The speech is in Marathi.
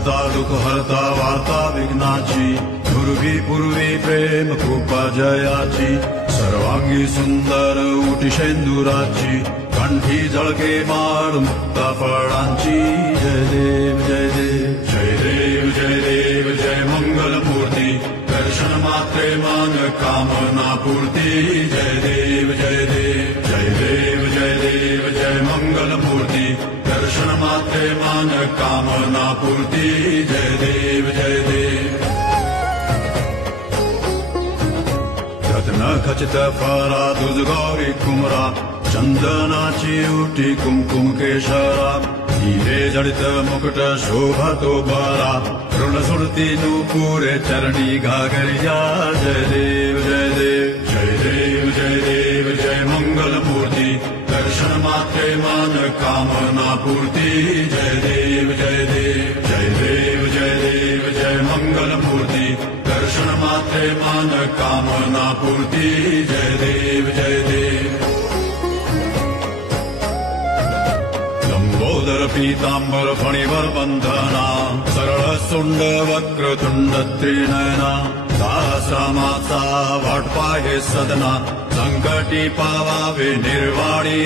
करता दुःख हरता वार्ता विघ्नाची पूर्वी पूर्वी प्रेम कृपा जयाची सर्वांगी सुंदर उटी शेंदुराची कंठी जळके माळ मुक्ता फळांची जय देव जय देव जय देव जय देव जय मंगल मूर्ती दर्शन मात्रे मन कामना पूर्ती जय देव जय देव जय देव जय देव जय मंगल मूर्ती दर्शन मात्रे मन कामना पूर्ती जय देव जय देव रत्न खचित फरा दुज गौरी कुमरा चंदनाची उटी कुमकुम केशरा हिरे जडित मुकुट शोभतो बरा ऋण सुरती नूपुरे चरणी घागरिया जय देव जय देव जय देव जय देव जय मंगल मूर्ती दर्शन मात्रे मन कामना पूर्ती जय देव जय देव जय देव जय देव जय मंगल मूर्ती दर्शन मात्रे मन कामना पूर्ती जय देव जय देव लंबोदर पीतांबर फणीवर बंधना सरळ सुंड वक्रतुंड त्रिनयना दासरामाचा वाट पाहे सदना संकटी पावावे निर्वाणी